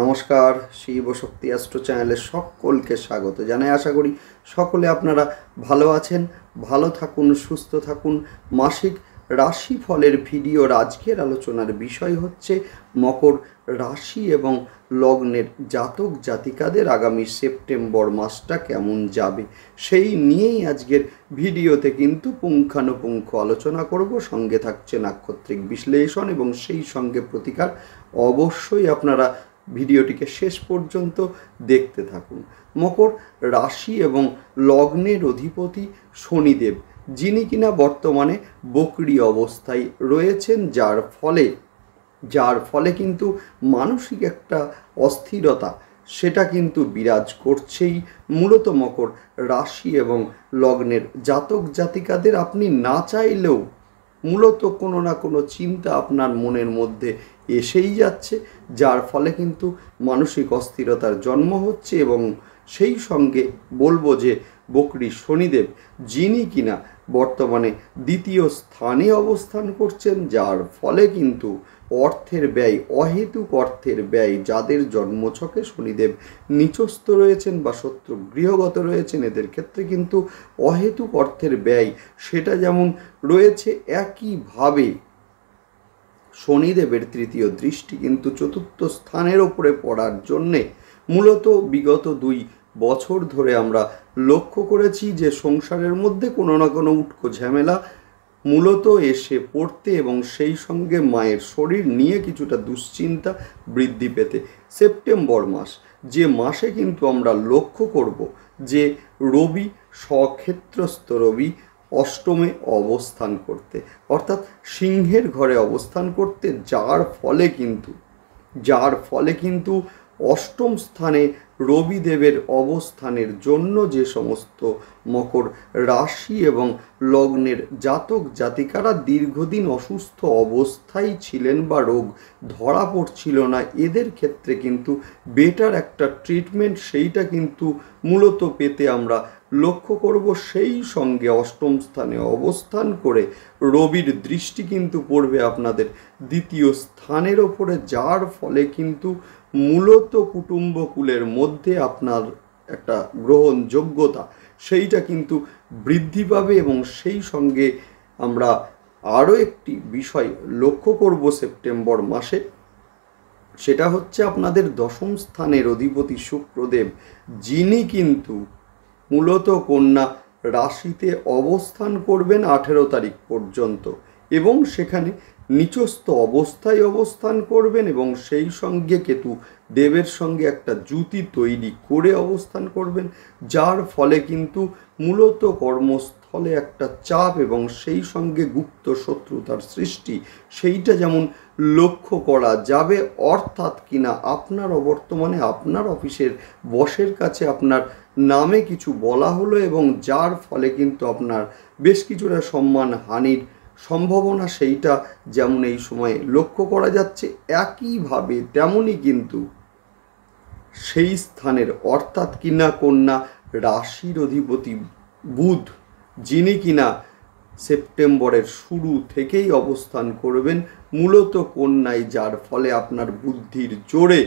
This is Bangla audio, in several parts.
নমস্কার, শিব শক্তি অ্যাস্ট্রো চ্যানেলে সকলকে স্বাগত জানাই। আশা করি সকলে আপনারা ভালো আছেন, ভালো থাকুন, সুস্থ থাকুন। মাসিক রাশিফলের ভিডিওর আজকের আলোচনার বিষয় হচ্ছে মকর রাশি এবং লগ্নের জাতক জাতিকাদের আগামী সেপ্টেম্বর মাসটা কেমন যাবে সেই নিয়েই আজকের ভিডিওতে কিন্তু পুঙ্খানুপুঙ্খ আলোচনা করব। সঙ্গে থাকছে নাক্ষত্রিক বিশ্লেষণ এবং সেই সঙ্গে প্রতিকার। অবশ্যই আপনারা ভিডিওটিকে শেষ পর্যন্ত দেখতে থাকুন। মকর রাশি এবং লগ্নের অধিপতি শনিদেব, যিনি কিনা বর্তমানে বকরি অবস্থায় রয়েছেন, যার ফলে কিন্তু মানসিক একটা অস্থিরতা সেটা কিন্তু বিরাজ করছেই। মূলত মকর রাশি এবং লগ্নের জাতক জাতিকাদের আপনি না চাইলেও মূলত কোনো না কোনো চিন্তা আপনার মনের মধ্যে এসেই যাচ্ছে, যার ফলে কিন্তু মানসিক অস্থিরতার জন্ম হচ্ছে। এবং সেই সঙ্গে বলবো যে বকরি শনিদেব, যিনি কিনা বর্তমানে দ্বিতীয় স্থানে অবস্থান করছেন, যার ফলে কিন্তু অর্থের ব্যয়, অহেতুক অর্থের ব্যয়, যাদের জন্মছকে শনিদেব নিচস্থ রয়েছেন বা শত্রু গৃহগত রয়েছেন, এদের ক্ষেত্রে কিন্তু অহেতুক অর্থের ব্যয় সেটা যেমন রয়েছে, একইভাবে শনিদেবের তৃতীয় দৃষ্টি কিন্তু চতুর্থ স্থানের ওপরে পড়ার জন্যে মূলত বিগত 2 বছর ধরে আমরা লক্ষ্য করেছি যে সংসারের মধ্যে কোনো না কোনো উটকো ঝামেলা মূলত এসে পড়তে এবং সেই সঙ্গে মায়ের শরীর নিয়ে কিছুটা দুশ্চিন্তা বৃদ্ধি পেতে। সেপ্টেম্বর মাস, যে মাসে কিন্তু আমরা লক্ষ্য করব যে রবি, স্বক্ষেত্রস্থ রবি অষ্টমে অবস্থান করতে, অর্থাৎ সিংহের ঘরে অবস্থান করতে, যার ফলে কিন্তু অষ্টম স্থানে রবিদেবের অবস্থানের জন্য যে সমস্ত মকর রাশি এবং লগ্নের জাতক জাতিকারা দীর্ঘদিন অসুস্থ অবস্থায় ছিলেন বা রোগ ধরা পড়ছিল না, এদের ক্ষেত্রে কিন্তু বেটার একটা ট্রিটমেন্ট সেইটা কিন্তু মূলত পেতে আমরা লক্ষ্য করব। সেই সঙ্গে অষ্টম স্থানে অবস্থান করে রবির দৃষ্টি কিন্তু পড়বে আপনাদের দ্বিতীয় স্থানের ওপরে, যার ফলে কিন্তু মূলত কুটুম্বকুলের মধ্যে আপনার একটা গ্রহণযোগ্যতা সেইটা কিন্তু বৃদ্ধি পাবে। এবং সেই সঙ্গে আমরা আরও একটি বিষয় লক্ষ্য করব সেপ্টেম্বর মাসে, সেটা হচ্ছে আপনাদের দশম স্থানের অধিপতি শুক্রদেব, যিনি কিন্তু মূলত কন্যা রাশিতে অবস্থান করবেন 18 তারিখ পর্যন্ত এবং সেখানে নিচস্থ অবস্থায় অবস্থান করবেন এবং সেই সঙ্গে কেতু দেবের সঙ্গে একটা জুতি তৈরি করে অবস্থান করবেন, যার ফলে কিন্তু মূলত কর্মস্থলে একটা চাপ এবং সেই সঙ্গে গুপ্ত শত্রুতার সৃষ্টি সেইটা যেমন লক্ষ্য করা যাবে। অর্থাৎ কিনা আপনার অবর্তমানে আপনার অফিসের বসের কাছে আপনার নামে কিছু বলা হলো এবং যার ফলে কিন্তু আপনার বেশ কিছুটা সম্মান হানির সম্ভাবনা সেইটা যেমন এই সময়ে লক্ষ্য করা যাচ্ছে, একইভাবে তেমনই কিন্তু সেই স্থানের অর্থাৎ কিনা কন্যা রাশির অধিপতি বুধ, যিনি কিনা সেপ্টেম্বরের শুরু থেকেই অবস্থান করবেন মূলত কন্যায়, যার ফলে আপনার বুদ্ধির জোরে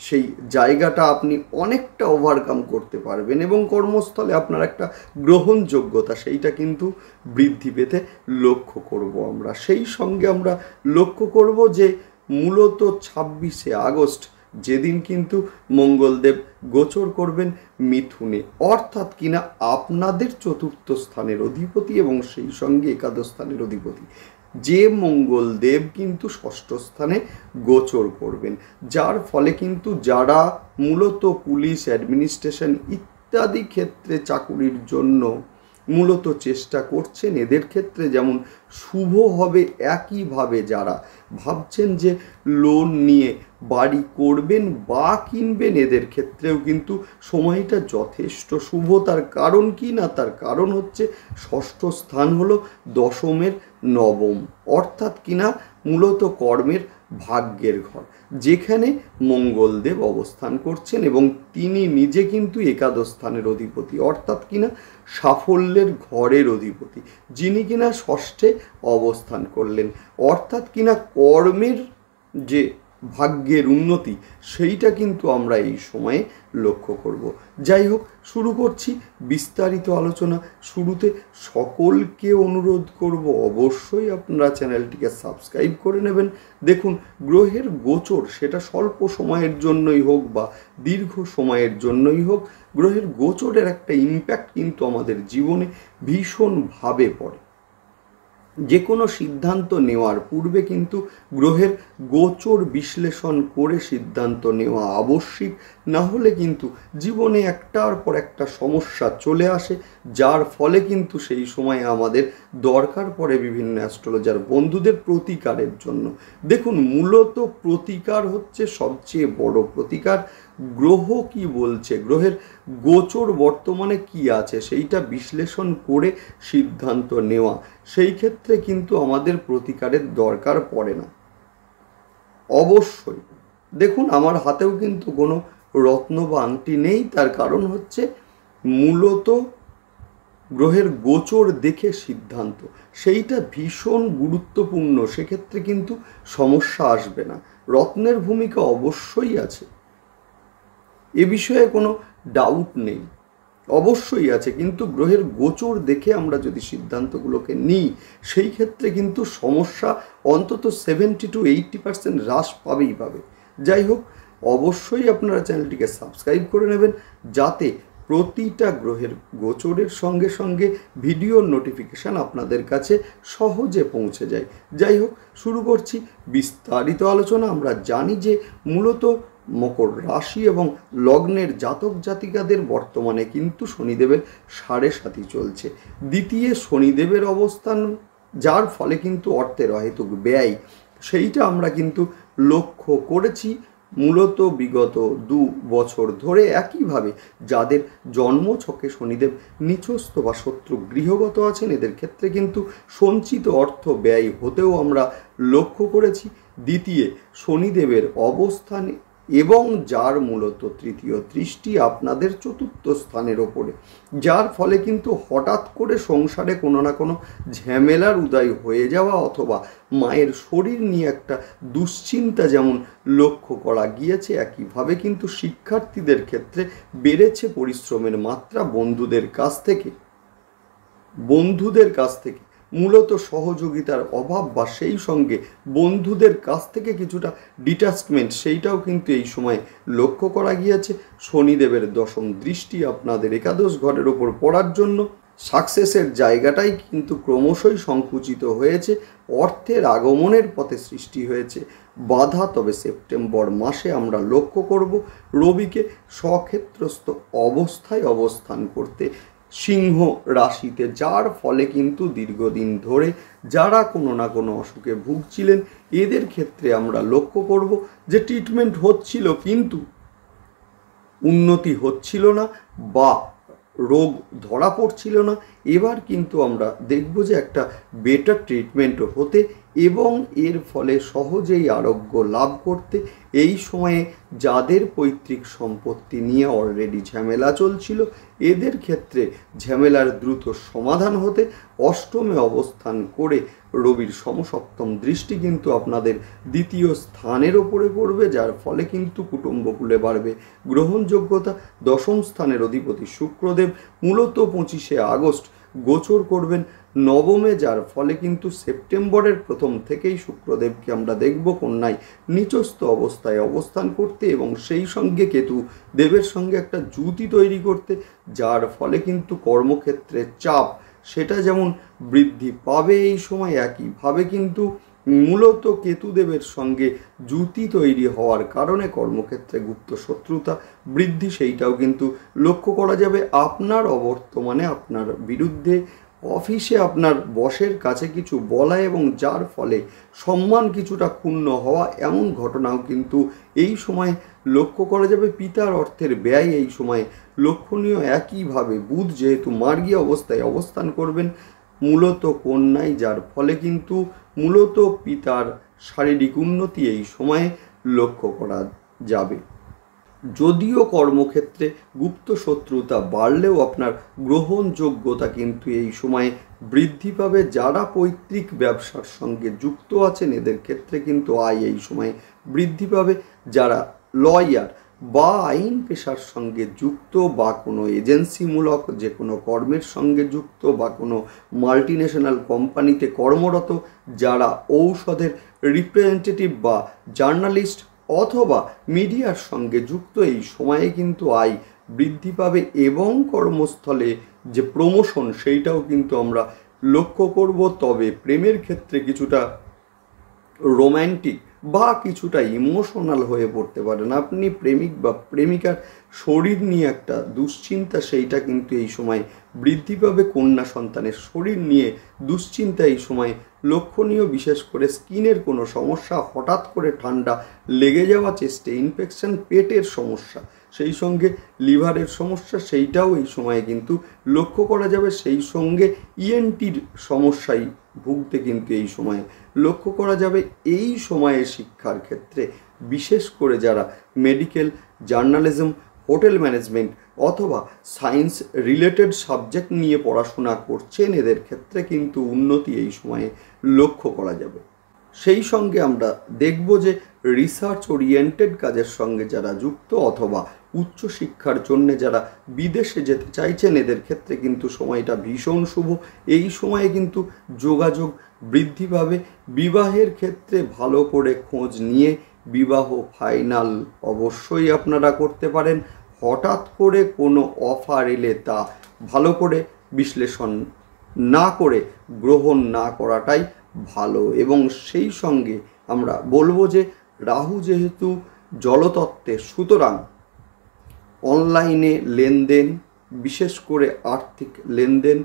সেই জায়গাটা আপনি অনেকটা ওভারকাম করতে পারবেন এবং কর্মস্থলে আপনার একটা গ্রহণযোগ্যতা সেইটা কিন্তু বৃদ্ধি পেতে লক্ষ্য করব আমরা। সেই সঙ্গে আমরা লক্ষ্য করব যে মূলত 26শে আগস্ট, যেদিন কিন্তু মঙ্গলদেব গোচর করবেন মিথুনে, অর্থাৎ কিনা আপনাদের চতুর্থ স্থানের অধিপতি এবং সেই সঙ্গে একাদশ স্থানের অধিপতি যে মঙ্গলদেব কিন্তু ষষ্ঠ স্থানে গোচর করবেন, যার ফলে কিন্তু যারা মূলত পুলিশ, অ্যাডমিনিস্ট্রেশন ইত্যাদি ক্ষেত্রে চাকুরির জন্য মূলত চেষ্টা করছেন, এদের ক্ষেত্রে যেমন শুভ হবে, একইভাবে যারা ভাবছেন যে লোন নিয়ে বাড়ি করবেন বা কিনবেন, এদের ক্ষেত্রেও কিন্তু সময়টা যথেষ্ট শুভ। তার কারণ কি না, তার কারণ হচ্ছে ষষ্ঠ স্থান হলো দশমের নবম, অর্থাৎ কিনা মূলত কর্মের ভাগ্যের ঘর, যেখানে মঙ্গলদেব অবস্থান করছেন এবং তিনি নিজে কিন্তু একাদশ স্থানের অধিপতি, অর্থাৎ কিনা সাফল্যের ঘরের অধিপতি, যিনি কিনা ষষ্ঠে অবস্থান করলেন, অর্থাৎ কিনা কর্মের যে ভাগ্যের উন্নতি সেইটা কিন্তু আমরা এই সময়ে লক্ষ্য করব। যাই হোক, শুরু করছি বিস্তারিত আলোচনা। শুরুতে সকলকে অনুরোধ করব অবশ্যই আপনারা চ্যানেলটিকে সাবস্ক্রাইব করে নেবেন। দেখুন, গ্রহের গোচর সেটা স্বল্প সময়ের জন্যই হোক বা দীর্ঘ সময়ের জন্যই হোক, গ্রহের গোচরের একটা ইম্প্যাক্ট কিন্তু আমাদের জীবনে ভীষণভাবে পড়ে। যে কোনো সিদ্ধান্ত নেওয়ার পূর্বে কিন্তু গ্রহের গোচর বিশ্লেষণ করে সিদ্ধান্ত নেওয়া আবশ্যিক। না হলে কিন্তু জীবনে একটার পর একটা সমস্যা চলে আসে, যার ফলে কিন্তু সেই সময় আমাদের দরকার পড়ে বিভিন্ন অ্যাস্ট্রোলজার বন্ধুদের প্রতিকারের জন্য। দেখুন, মূলত প্রতিকার হচ্ছে সবচেয়ে বড় প্রতিকার। গ্রহ কি বলছে, গ্রহের গোচর বর্তমানে কি আছে সেইটা বিশ্লেষণ করে সিদ্ধান্ত নেওয়া, সেই ক্ষেত্রে কিন্তু আমাদের প্রতিকারের দরকার পড়ে না। অবশ্যই দেখুন, আমার হাতেও কিন্তু কোনো রত্ন বা আংটি নেই। তার কারণ হচ্ছে মূলত গ্রহের গোচর দেখে সিদ্ধান্ত, সেইটা ভীষণ গুরুত্বপূর্ণ। সেক্ষেত্রে কিন্তু সমস্যা আসবে না। রত্নের ভূমিকা অবশ্যই আছে, এ বিষয়ে কোনো ডাউট নেই, অবশ্যই আছে। কিন্তু গ্রহের গোচর দেখে আমরা যদি সিদ্ধান্তগুলোকে নিই, সেই ক্ষেত্রে কিন্তু সমস্যা অন্তত 70 to 80% হ্রাস পাবেই পাবে। যাই হোক, অবশ্যই আপনারা চ্যানেলটিকে সাবস্ক্রাইব করে নেবেন, যাতে প্রতিটা গ্রহের গোচরের সঙ্গে সঙ্গে ভিডিওর নোটিফিকেশান আপনাদের কাছে সহজে পৌঁছে যায়। যাই হোক, শুরু করছি বিস্তারিত আলোচনা। আমরা জানি যে মূলত মকর রাশি এবং লগ্নের জাতক জাতিকাদের বর্তমানে কিন্তু শনিদেবের 7.5 চলছে। দ্বিতীয় শনিদেবের অবস্থান, যার ফলে কিন্তু অর্থের অহেতুক ব্যয়, সেইটা আমরা কিন্তু লক্ষ্য করেছি মূলত বিগত 2 বছর ধরে। একইভাবে যাদের জন্মছকে শনিদেব নিচস্থ বা শত্রু গৃহগত আছেন, এদের ক্ষেত্রে কিন্তু সঞ্চিত অর্থ ব্যয় হতেও আমরা লক্ষ্য করেছি। দ্বিতীয় শনিদেবের অবস্থানে এবং যার মূলত তৃতীয় দৃষ্টি আপনাদের চতুর্থ স্থানের ওপরে, যার ফলে কিন্তু হঠাৎ করে সংসারে কোনো না কোনো ঝামেলার উদয় হয়ে যাওয়া অথবা মায়ের শরীর নিয়ে একটা দুশ্চিন্তা যেমন লক্ষ্য করা গিয়েছে, একইভাবে কিন্তু শিক্ষার্থীদের ক্ষেত্রে বেড়েছে পরিশ্রমের মাত্রা। বন্ধুদের কাছ থেকে মূলত সহযোগিতার অভাব বা সেই সঙ্গে বন্ধুদের কাছ থেকে কিছুটা ডিটাচমেন্ট, সেইটাও কিন্তু এই সময় লক্ষ্য করা গিয়েছে। শনিদেবের 10ম দৃষ্টি আপনাদের একাদশ ঘরের ওপর পড়ার জন্য সাকসেসের জায়গাটাই কিন্তু ক্রমশই সংকুচিত হয়েছে। অর্থের আগমনের পথে সৃষ্টি হয়েছে বাধা। তবে সেপ্টেম্বর মাসে আমরা লক্ষ্য করব রবিকে স্বক্ষেত্রস্থ অবস্থায় অবস্থান করতে সিংহ রাশিতে, যার ফলে কিন্তু দীর্ঘদিন ধরে যারা কোনো না কোনো অসুখে ভুগছিলেন, এদের ক্ষেত্রে আমরা লক্ষ্য করব যে ট্রিটমেন্ট হচ্ছিল কিন্তু উন্নতি হচ্ছিল না বা রোগ ধরা পড়ছিল না। এবার কিন্তু আমরা দেখব যে একটা বেটার ট্রিটমেন্ট হতে এবং এর ফলে সহজেই আরোগ্য লাভ করতে। এই সময়ে যাদের পৈতৃক সম্পত্তি নিয়ে অলরেডি ঝামেলা চলছিল, এদের ক্ষেত্রে ঝামেলার দ্রুত সমাধান হতে অষ্টমে অবস্থান করে রবির সমসপ্তম দৃষ্টি কিন্তু আপনাদের দ্বিতীয় স্থানের ওপরে পড়বে, যার ফলে কিন্তু কুটুম্বকুলে বাড়বে গ্রহণযোগ্যতা। 10ম স্থানের অধিপতি শুক্রদেব মূলত 25শে আগস্ট গোচর করবেন নবমে, যার ফলে কিন্তু সেপ্টেম্বরের প্রথম থেকেই শুক্রদেবকে আমরা দেখব কন্যায় নিচস্থ অবস্থায় অবস্থান করতে এবং সেই সঙ্গে কেতু দেবের সঙ্গে একটা জুতি তৈরি করতে, যার ফলে কিন্তু কর্মক্ষেত্রে চাপ সেটা যেমন বৃদ্ধি পাবে এই সময়, একইভাবে কিন্তু মূলত কেতুদেবের সঙ্গে জুতি তৈরি হওয়ার কারণে কর্মক্ষেত্রে গুপ্ত শত্রুতা বৃদ্ধি, সেইটাও কিন্তু লক্ষ্য করা যাবে। আপনার অবর্তমানে আপনার বিরুদ্ধে অফিসে আপনার বসের কাছে কিছু বলা এবং যার ফলে সম্মান কিছুটা ক্ষুণ্ণ হওয়া, এমন ঘটনাও কিন্তু এই সময় লক্ষ্য করা যাবে। পিতার অর্থের ব্যয় এই সময় লক্ষণীয়। একইভাবে বুধ যেহেতু মার্গী অবস্থায় অবস্থান করবেন মূলত কন্যায়, যার ফলে কিন্তু মূলত পিতার শারীরিক উন্নতি এই সময়ে লক্ষ্য করা যাবে। যদিও কর্মক্ষেত্রে গুপ্ত শত্রুতা বাড়লেও আপনার গ্রহণযোগ্যতা কিন্তু এই সময়ে বৃদ্ধি পাবে। যারা পৈতৃক ব্যবসার সঙ্গে যুক্ত আছেন এদের ক্ষেত্রে কিন্তু আয় এই সময়ে বৃদ্ধি পাবে। যারা লয়ার বা আইন পেশার সঙ্গে যুক্ত বা কোনো এজেন্সিমূলক যে কোনো কর্মের সঙ্গে যুক্ত বা কোনো মাল্টিন্যাশনাল কোম্পানিতে কর্মরত, যারা ঔষধের রিপ্রেজেন্টেটিভ বা জার্নালিস্ট অথবা মিডিয়ার সঙ্গে যুক্ত, এই সময়ে কিন্তু আয় বৃদ্ধি পাবে এবং কর্মস্থলে যে প্রমোশন সেইটাও কিন্তু আমরা লক্ষ্য করব। তবে প্রেমের ক্ষেত্রে কিছুটা রোম্যান্টিক বা কিছুটা ইমোশনাল হয়ে পড়তে পারেন আপনি। প্রেমিক বা প্রেমিকার শরীর নিয়ে একটা দুশ্চিন্তা সেইটা কিন্তু এই সময় বৃদ্ধি পাবে। কন্যা সন্তানের শরীর নিয়ে দুশ্চিন্তা এই সময় লক্ষণীয়। বিশেষ করে স্কিনের কোনো সমস্যা, হঠাৎ করে ঠান্ডা লেগে যাওয়া, চেস্টে ইনফেকশন, পেটের সমস্যা, সেই সঙ্গে লিভারের সমস্যা, সেইটাও এই সময়ে কিন্তু লক্ষ্য করা যাবে। সেই সঙ্গে ইএনটির সমস্যায় ভুগতে কিন্তু এই সময়ে লক্ষ্য করা যাবে। এই সময়ে শিক্ষার ক্ষেত্রে বিশেষ করে যারা মেডিকেল, জার্নালিজম, হোটেল ম্যানেজমেন্ট অথবা সায়েন্স রিলেটেড সাবজেক্ট নিয়ে পড়াশোনা করছেন এদের ক্ষেত্রে কিন্তু উন্নতি এই সময়ে লক্ষ্য করা যাবে। সেই সঙ্গে আমরা দেখব যে রিসার্চ ওরিয়েন্টেড কাজের সঙ্গে যারা যুক্ত অথবা উচ্চশিক্ষার জন্য যারা বিদেশে যেতে চাইছেন এদের ক্ষেত্রে কিন্তু সময়টা ভীষণ শুভ। এই সময়ে কিন্তু যোগাযোগ বৃদ্ধি পাবে। বিবাহের ক্ষেত্রে ভালো করে খোঁজ নিয়ে বিবাহ ফাইনাল অবশ্যই আপনারা করতে পারেন। হঠাৎ করে কোনো অফার এলে তা ভালো করে বিশ্লেষণ না করে গ্রহণ না করাটাই ভালো। এবং সেই সঙ্গে আমরা বলবো যে রাহু যেহেতু জলতত্ত্বের, সুতরাং অনলাইনে লেনদেন, বিশেষ করে আর্থিক লেনদেন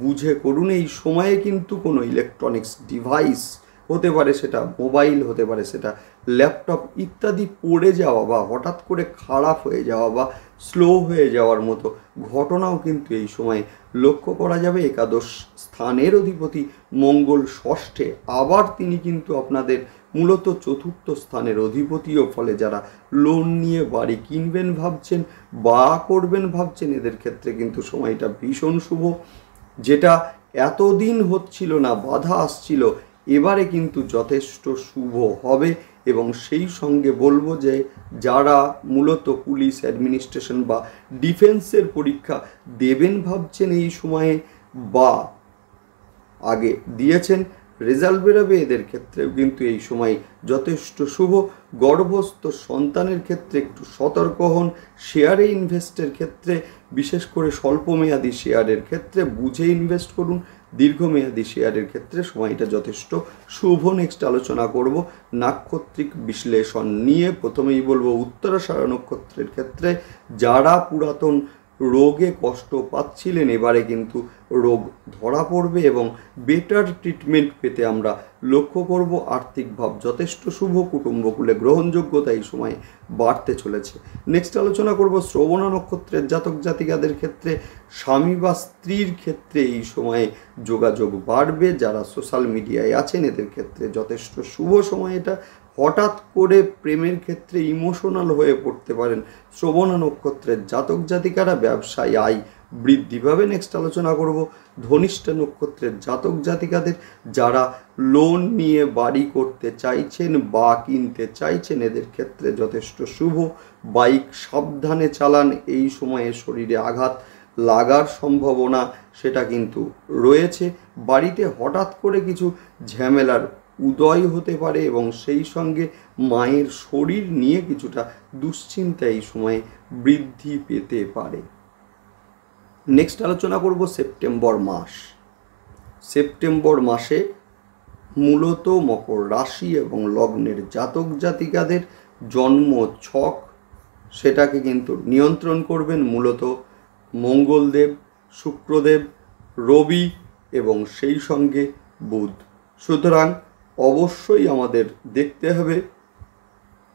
বুঝে করুন। এই সময়ে কিন্তু কোনো ইলেকট্রনিক্স ডিভাইস হতে পারে, সেটা মোবাইল হতে পারে, সেটা ল্যাপটপ ইত্যাদি পড়ে যাওয়া বা হঠাৎ করে খারাপ হয়ে যাওয়া বা স্লো হয়ে যাওয়ার মতো ঘটনাও কিন্তু এই সময়ে লক্ষ্য করা যাবে। একাদশ স্থানের অধিপতি মঙ্গল ষষ্ঠে, আবার তিনি কিন্তু আপনাদের মূলত চতুর্থ স্থানের অধিপতিও। ফলে যারা লোন নিয়ে বাড়ি কিনবেন ভাবছেন বা করবেন ভাবছেন এদের ক্ষেত্রে কিন্তু সময়টা ভীষণ শুভ। যেটা এতদিন হচ্ছিল না, বাধা আসছিল, এবারে কিন্তু যথেষ্ট শুভ হবে। এবং সেই সঙ্গে বলবো যে যারা মূলত পুলিশ, অ্যাডমিনিস্ট্রেশন বা ডিফেন্সের পরীক্ষা দেবেন ভাবছেন এই সময়ে বা আগে দিয়েছেন, রেজাল্ট বেরোবে, এদের ক্ষেত্রেও কিন্তু এই সময় যথেষ্ট শুভ। গর্ভস্থ সন্তানের ক্ষেত্রে একটু সতর্ক হন। শেয়ারে ইনভেস্টের ক্ষেত্রে, বিশেষ করে স্বল্পমেয়াদী শেয়ারের ক্ষেত্রে বুঝে ইনভেস্ট করুন। দীর্ঘমেয়াদী শেয়ারের ক্ষেত্রে সময়টা যথেষ্ট শুভ। নেক্সট আলোচনা করব নাক্ষত্রিক বিশ্লেষণ নিয়ে। প্রথমেই বলবো উত্তরাষাঢ় নক্ষত্রের ক্ষেত্রে যারা পুরাতন রোগে কষ্ট পাচ্ছিলেন এবারে কিন্তু রোগ ধরা পড়বে এবং বেটার ট্রিটমেন্ট পেতে আমরা লক্ষ্য করব। আর্থিক ভাব যথেষ্ট শুভ, কুটুম্বকুলে গ্রহণযোগ্যতা এই সময় বাড়তে চলেছে। নেক্সট আলোচনা করব শ্রবণা নক্ষত্রের জাতক জাতিকাদের ক্ষেত্রে স্বামী বা স্ত্রীর ক্ষেত্রে এই সময়ে যোগাযোগ বাড়বে। যারা সোশ্যাল মিডিয়ায় আছেন এদের ক্ষেত্রে যথেষ্ট শুভ সময় এটা। হঠাৎ করে প্রেমের ক্ষেত্রে ইমোশনাল হয়ে পড়তে পারেন শ্রবণা নক্ষত্রের জাতক জাতিকারা। ব্যবসায় আয় বৃদ্ধি পাবে। নেক্সট আলোচনা করব ধনিষ্ঠা নক্ষত্রের জাতক জাতিকাদের যারা লোন নিয়ে বাড়ি করতে চাইছেন বা কিনতে চাইছেন এদের ক্ষেত্রে যথেষ্ট শুভ। বাইক সাবধানে চালান, এই সময়ে শরীরে আঘাত লাগার সম্ভাবনা সেটা কিন্তু রয়েছে। বাড়িতে হঠাৎ করে কিছু ঝামেলার উদয় হতে পারে এবং সেই সঙ্গে মায়ের শরীর নিয়ে কিছুটা দুশ্চিন্তা এই সময়ে বৃদ্ধি পেতে পারে। নেক্সট আলোচনা করব সেপ্টেম্বর মাস। সেপ্টেম্বর মাসে মূলত মকর রাশি এবং লগ্নের জাতক জাতিকাদের জন্ম ছক সেটাকে কিন্তু নিয়ন্ত্রণ করবেন মূলত মঙ্গলদেব, শুক্রদেব, রবি এবং সেই সঙ্গে বুধ। সুতরাং অবশ্যই আমাদের দেখতে হবে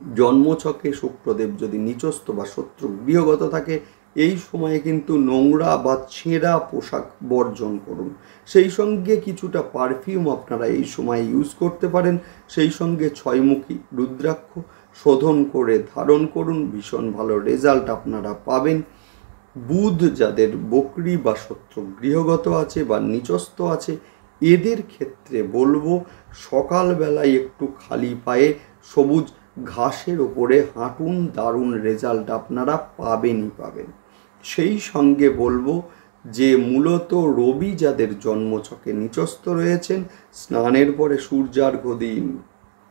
জন্মছকে শুক্রদেব যদি নিচস্থ বা শত্রু গৃহগত থাকে এই সময়ে কিন্তু নোংরা বা ছেঁড়া পোশাক বর্জন করুন। সেই সঙ্গে কিছুটা পারফিউম আপনারা এই সময় ইউজ করতে পারেন। সেই সঙ্গে ছয়মুখী রুদ্রাক্ষ শোধন করে ধারণ করুন, ভীষণ ভালো রেজাল্ট আপনারা পাবেন। বুধ যাদের বকরি বা শত্রু গৃহগত আছে বা নিচস্থ আছে, এদের ক্ষেত্রে বলবো সকালবেলায় একটু খালি পায়ে সবুজ ঘাসের ওপরে হাঁটুন, দারুণ রেজাল্ট আপনারা পাবেনই পাবেন। সেই সঙ্গে বলবো যে মূলত রবি যাদের জন্মছকে নিচস্থ রয়েছেন, স্নানের পরে সূর্যার্ঘ্য দিন,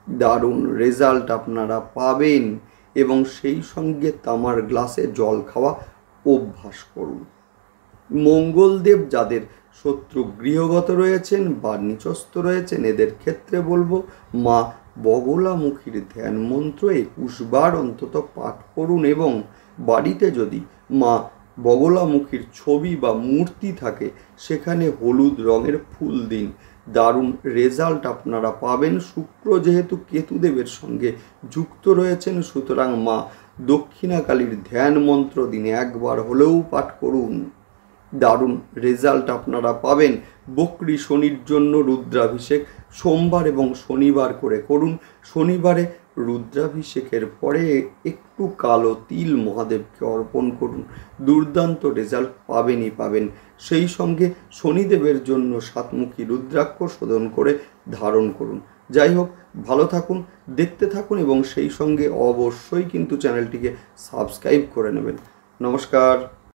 দারুণ রেজাল্ট আপনারা পাবেন। এবং সেই সঙ্গে তামার গ্লাসে জল খাওয়া অভ্যাস করুন। মঙ্গলদেব যাদের শত্রু গৃহগত রয়েছেন বা নিচস্থ রয়েছেন, এদের ক্ষেত্রে বলবো মা বগলামুখীর ধ্যান মন্ত্র 21 বার অন্তত পাঠ করুন। এবং বাড়িতে যদি মা বগলামুখীর ছবি বা মূর্তি থাকে, সেখানে হলুদ রঙের ফুল দিন, দারুণ রেজাল্ট আপনারা পাবেন। শুক্র যেহেতু কেতুদেবের সঙ্গে যুক্ত রয়েছেন, সুতরাং মা দক্ষিণাকালীর ধ্যান মন্ত্র দিনে একবার হলেও পাঠ করুন, দারুণ রেজাল্ট আপনারা পাবেন। বকরি শনির জন্য রুদ্রাভিষেক সোমবার এবং শনিবার করে করুন। শনিবারে রুদ্রাভিষেকের পরে একটু কালো তিল মহাদেবকে অর্পণ করুন, দুর্দান্ত রেজাল্ট পাবেনই পাবেন। সেই সঙ্গে শনিদেবের জন্য 7মুখী রুদ্রাক্ষ শোধন করে ধারণ করুন। যাই হোক, ভালো থাকুন, দেখতে থাকুন এবং সেই সঙ্গে অবশ্যই কিন্তু চ্যানেলটিকে সাবস্ক্রাইব করে নেবেন। নমস্কার।